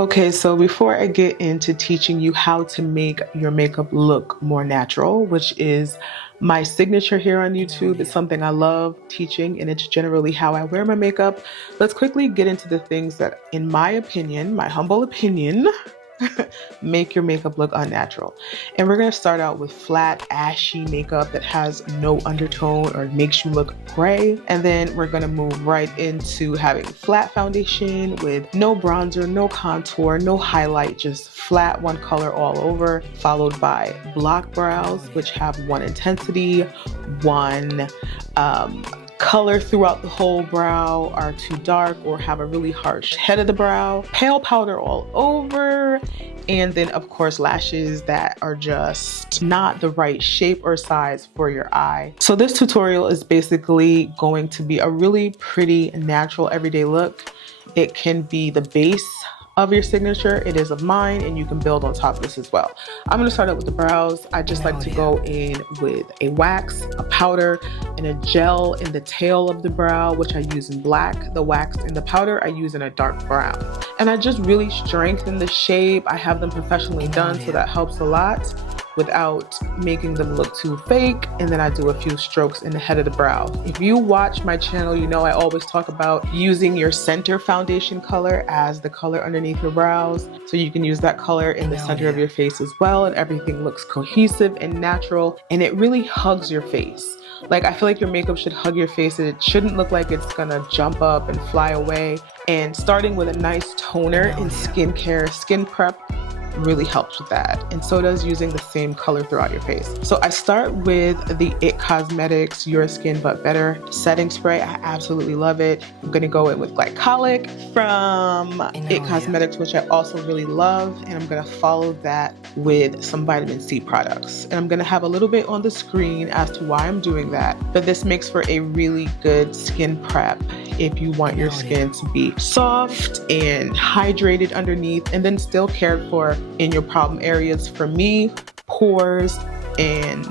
Okay, so before I get into teaching you how to make your makeup look more natural, which is my signature here on YouTube, it's something I love teaching and it's generally how I wear my makeup. Let's quickly get into the things that, in my opinion, my humble opinion, make your makeup look unnatural. And we're going to start out with flat, ashy makeup that has no undertone or makes you look gray. And then we're going to move right into having flat foundation with no bronzer, no contour, no highlight, just flat one color all over, followed by block brows, which have one intensity, one color throughout the whole brow, are too dark or have a really harsh head of the brow, pale powder all over, and then of course lashes that are just not the right shape or size for your eye. So this tutorial is basically going to be a really pretty natural everyday look. It can be the base of your signature. It is of mine, and you can build on top of this as well. I'm going to start out with the brows. I just like to go in with a wax, a powder, and a gel in the tail of the brow, which I use in black. The wax and the powder I use in a dark brown. And I just really strengthen the shape. I have them professionally done, so that helps a lot without making them look too fake. And then I do a few strokes in the head of the brow. If you watch my channel, you know I always talk about using your center foundation color as the color underneath your brows. So you can use that color in the center of your face as well, and everything looks cohesive and natural, and it really hugs your face. Like, I feel like your makeup should hug your face, and it shouldn't look like it's gonna jump up and fly away. And starting with a nice toner in skincare, skin prep, really helps with that, and so does using the same color throughout your face. So I start with the IT Cosmetics Your Skin But Better setting spray. I absolutely love it. I'm gonna go in with glycolic from IT Cosmetics, which I also really love, and I'm gonna follow that with some vitamin C products. And I'm gonna have a little bit on the screen as to why I'm doing that, but this makes for a really good skin prep if you want your skin to be soft and hydrated underneath and then still cared for in your problem areas. For me, pores and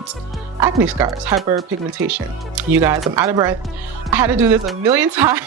acne scars, hyperpigmentation. You guys, I'm out of breath. I had to do this a million times.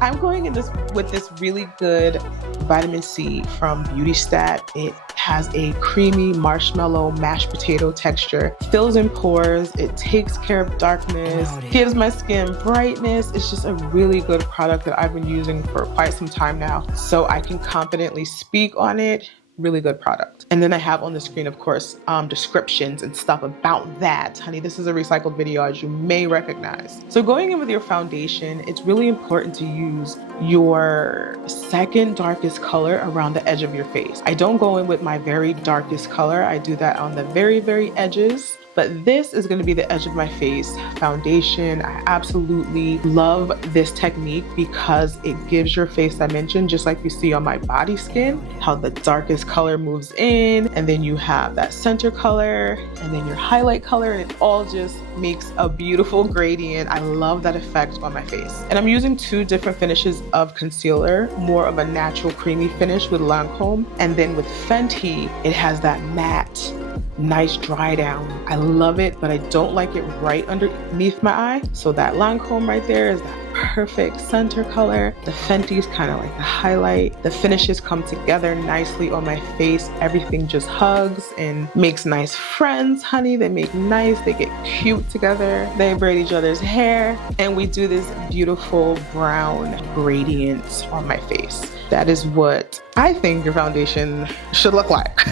I'm going in with this really good vitamin C from Beauty Stat. It has a creamy marshmallow mashed potato texture, fills in pores, it takes care of darkness, gives my skin brightness. It's just a really good product that I've been using for quite some time now, so I can confidently speak on it. Really good product. And then I have on the screen, of course, descriptions and stuff about that. Honey, this is a recycled video, as you may recognize. So going in with your foundation, it's really important to use your second darkest color around the edge of your face. I don't go in with my very darkest color. I do that on the very, very edges. But this is going to be the edge of my face foundation. I absolutely love this technique because it gives your face dimension, just like you see on my body skin, how the darkest color moves in, and then you have that center color, and then your highlight color, and it all just makes a beautiful gradient. I love that effect on my face. And I'm using two different finishes of concealer, more of a natural creamy finish with Lancome, and then with Fenty, it has that matte, nice dry down. I love it, but I don't like it right underneath my eye. So that Lancome right there is that perfect center color. The Fenty's kind of like the highlight. The finishes come together nicely on my face. Everything just hugs and makes nice friends, honey. They make nice, they get cute together. They braid each other's hair, and we do this beautiful brown gradient on my face. That is what I think your foundation should look like.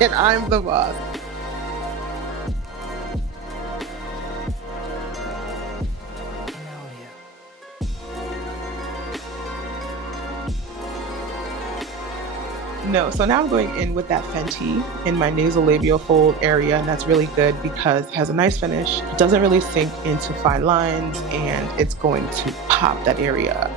And I'm the boss. No, so now I'm going in with that Fenty in my nasolabial fold area, and that's really good because it has a nice finish. It doesn't really sink into fine lines, and it's going to pop that area.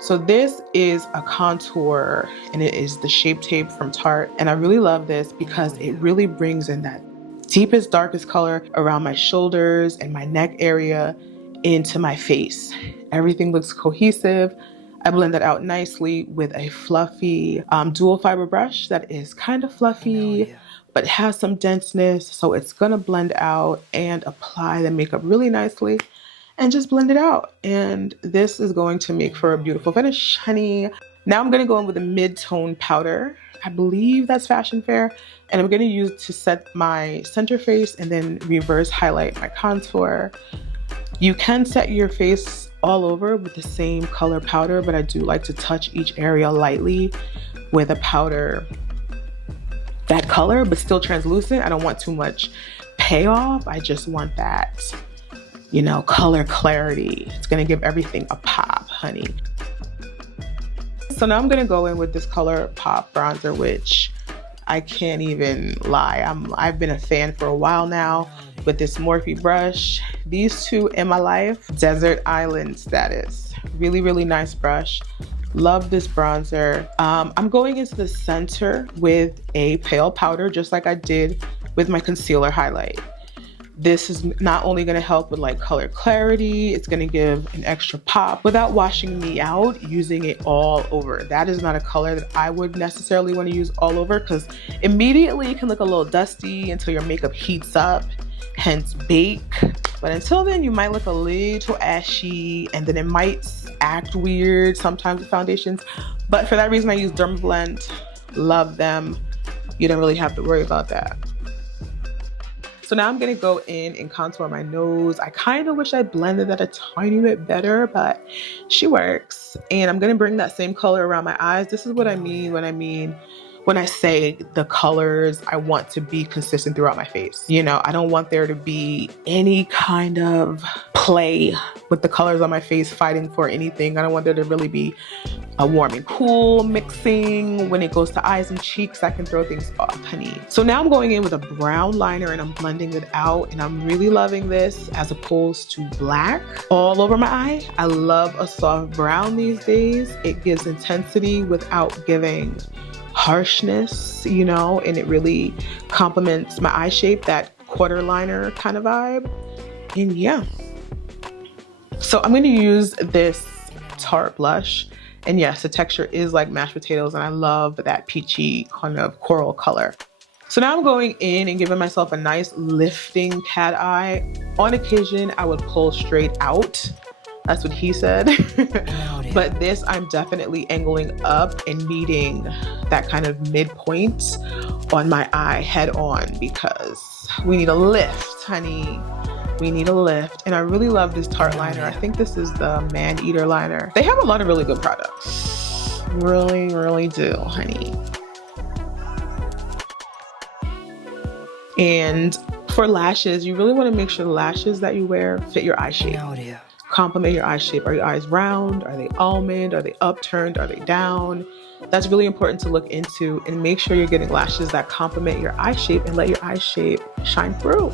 So this is a contour, and it is the Shape Tape from Tarte, and I really love this because it really brings in that deepest, darkest color around my shoulders and my neck area into my face. Everything looks cohesive. I blend that out nicely with a fluffy dual fiber brush that is kind of fluffy, but has some denseness, so it's gonna blend out and apply the makeup really nicely. and just blend it out. And this is going to make for a beautiful finish, honey. Now I'm going to go in with a mid-tone powder. I believe that's Fashion Fair. And I'm going to use to set my center face and then reverse highlight my contour. You can set your face all over with the same color powder, but I do like to touch each area lightly with a powder that color, but still translucent. I don't want too much payoff. I just want that, you know, color clarity. It's gonna give everything a pop, honey. So now I'm gonna go in with this Color Pop bronzer, which I can't even lie. I've been a fan for a while now with this Morphe brush. These two in my life, Desert Island status. Really, really nice brush. Love this bronzer. I'm going into the center with a pale powder, just like I did with my concealer highlight. This is not only gonna help with like color clarity, it's gonna give an extra pop without washing me out using it all over. That is not a color that I would necessarily wanna use all over, because immediately it can look a little dusty until your makeup heats up, hence bake. But until then, you might look a little ashy, and then it might act weird sometimes with foundations. But for that reason, I use Dermablend. Love them. You don't really have to worry about that. So now I'm gonna go in and contour my nose. I kind of wish I blended that a tiny bit better, but she works. And I'm gonna bring that same color around my eyes. This is what I mean when I say the colors I want to be consistent throughout my face. You know, I don't want there to be any kind of play with the colors on my face fighting for anything. I don't want there to really be a warm and cool mixing. When it goes to eyes and cheeks, I can throw things off, honey. So now I'm going in with a brown liner and I'm blending it out, and I'm really loving this as opposed to black all over my eye. I love a soft brown these days. It gives intensity without giving harshness, you know, and it really complements my eye shape, that quarter liner kind of vibe. And yeah. So I'm going to use this Tarte blush. And yes, the texture is like mashed potatoes, and I love that peachy kind of coral color. So now I'm going in and giving myself a nice lifting cat eye. On occasion, I would pull straight out. That's what he said. But this, I'm definitely angling up and meeting that kind of midpoint on my eye head on, because we need a lift, honey. We need a lift. And I really love this Tarte liner. I think this is the Maneater liner. They have a lot of really good products. Really, really do, honey. And for lashes, you really want to make sure the lashes that you wear fit your eye shape. Complement your eye shape. Are your eyes round? Are they almond? Are they upturned? Are they down? That's really important to look into, and make sure you're getting lashes that complement your eye shape and let your eye shape shine through.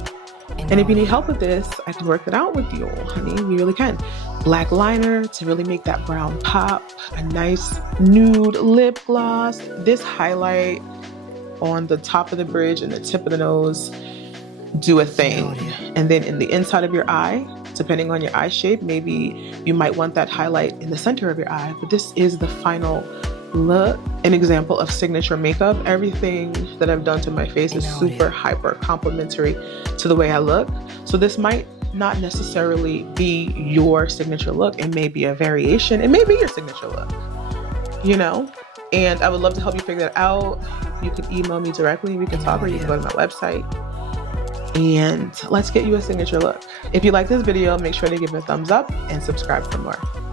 And if you need help with this, I can work it out with you, honey. We really can. Black liner to really make that brown pop. A nice nude lip gloss. This highlight on the top of the bridge and the tip of the nose do a thing. And then in the inside of your eye, depending on your eye shape, maybe you might want that highlight in the center of your eye. But this is the final look. An example of signature makeup. Everything that I've done to my face is super hyper complimentary to the way I look. So this might not necessarily be your signature look. It may be a variation. It may be your signature look, you know? And I would love to help you figure that out. You can email me directly. We can talk, or you can go to my website. And let's get you a signature look. If you like this video, make sure to give it a thumbs up and subscribe for more.